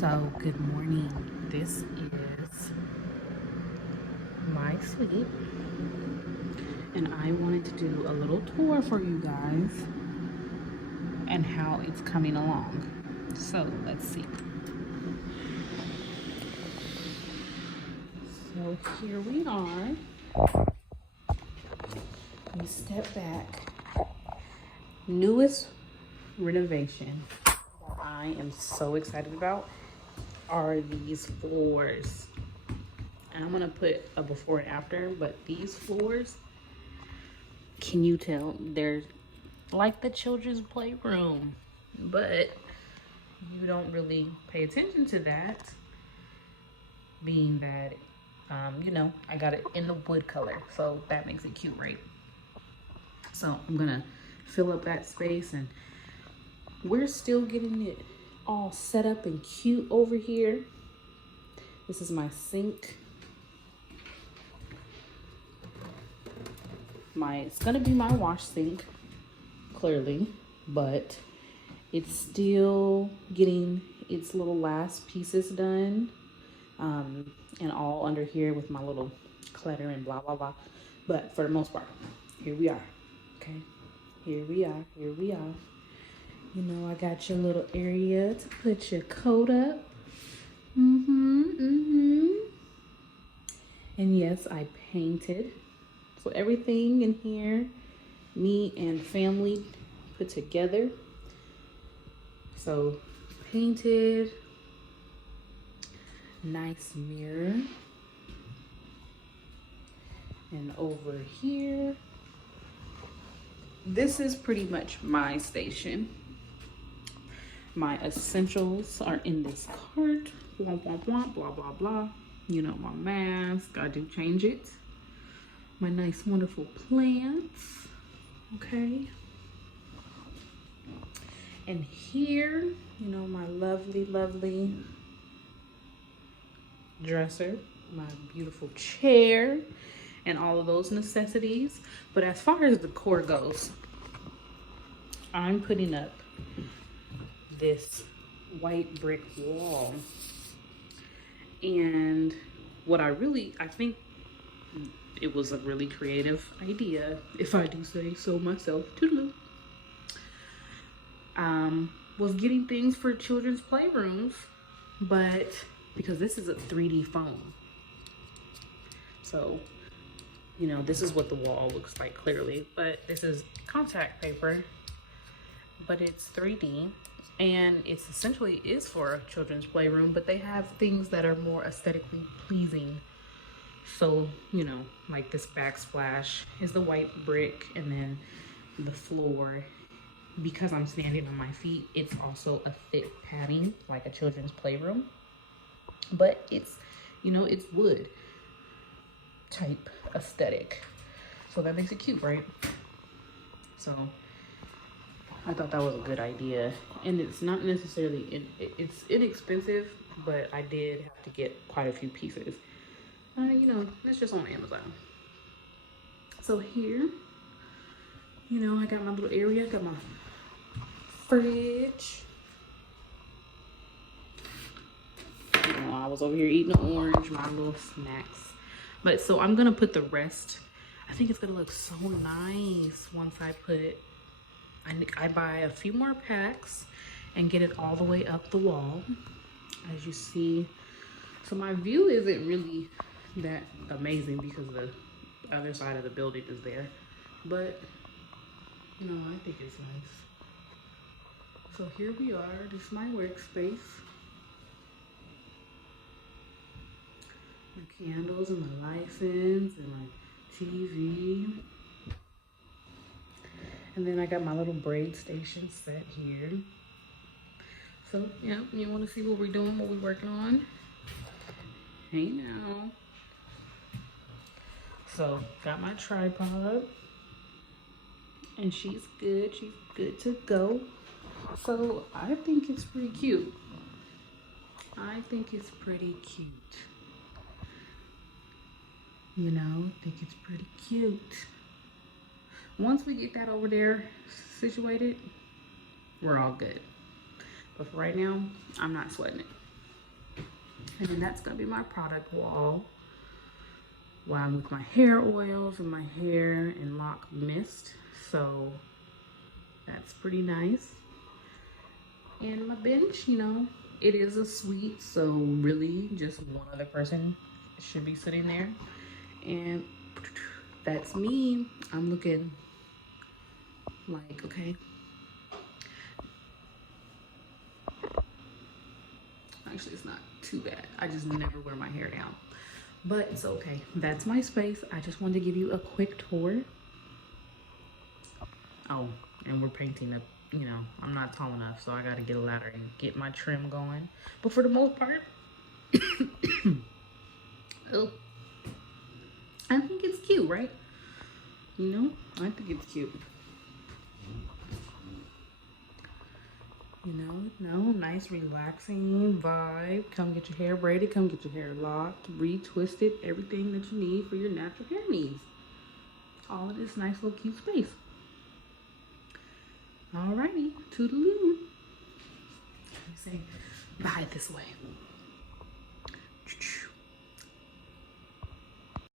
So, good morning. This is my suite, and I wanted to do a little tour for you guys and how it's coming along. So, let's see. So, here we are. We step back. Newest renovation that I am so excited about are these floors. And I'm gonna put a before and after, but these floors, can you tell they're like the children's playroom? But you don't really pay attention to that, being that I got it in the wood color, so that makes it cute, right? So I'm gonna fill up that space, and we're still getting it all set up and cute over here. This is my sink. It's gonna be my wash sink, clearly, but it's still getting its little last pieces done, and all under here with my little clutter and blah blah blah. But for the most part, here we are. Okay, here we are. I got your little area to put your coat up. And yes, I painted. So everything in here, me and family put together. So painted, nice mirror. And over here, this is pretty much my station. My essentials are in this cart. Blah, blah, blah, blah, blah, blah. My mask, I do change it. My nice, wonderful plants, okay? And here, my lovely, lovely dresser, my beautiful chair, and all of those necessities. But as far as the decor goes, I'm putting up this white brick wall. And what I think it was a really creative idea, if I do say so myself, toodaloo, was getting things for children's playrooms, but because this is a 3D foam. So, this is what the wall looks like clearly, but this is contact paper, but it's 3D, and it's essentially is for a children's playroom, but they have things that are more aesthetically pleasing. So, like this backsplash is the white brick, and then the floor, because I'm standing on my feet, it's also a thick padding like a children's playroom, but it's it's wood type aesthetic, so that makes it cute, right? So I thought that was a good idea, and it's not necessarily it's inexpensive, but I did have to get quite a few pieces. It's just on Amazon. So here, I got my little area, got my fridge. I was over here eating an orange, my little snacks. But so I'm gonna put the rest. I think it's gonna look so nice once I put it. I buy a few more packs and get it all the way up the wall, as you see. So my view isn't really that amazing because the other side of the building is there, but I think it's nice. So here we are. This is my workspace. My candles and my license and my TV. And then I got my little braid station set here. So yeah, you want to see what we're doing, what we're working on? Hey now. So got my tripod, and she's good to go. So I think it's pretty cute. I think it's pretty cute. Think it's pretty cute. Once we get that over there situated, we're all good. But for right now, I'm not sweating it. And then that's gonna be my product wall while I'm with my hair oils and my hair and lock mist. So that's pretty nice. And my bench, you know, it is a suite, so really just one other person should be sitting there. And that's me. I'm looking like, okay. Actually, it's not too bad. I just never wear my hair down. But it's okay. That's my space. I just wanted to give you a quick tour. Oh, and we're painting up. You know, I'm not tall enough, so I gotta get a ladder and get my trim going. But for the most part, oh, I think it's cute, right? You know, I think it's cute. You know, nice relaxing vibe. Come get your hair braided, come get your hair locked, retwisted, everything that you need for your natural hair needs. All of this nice little cute space. Alrighty, toodaloo. Let me say bye this way.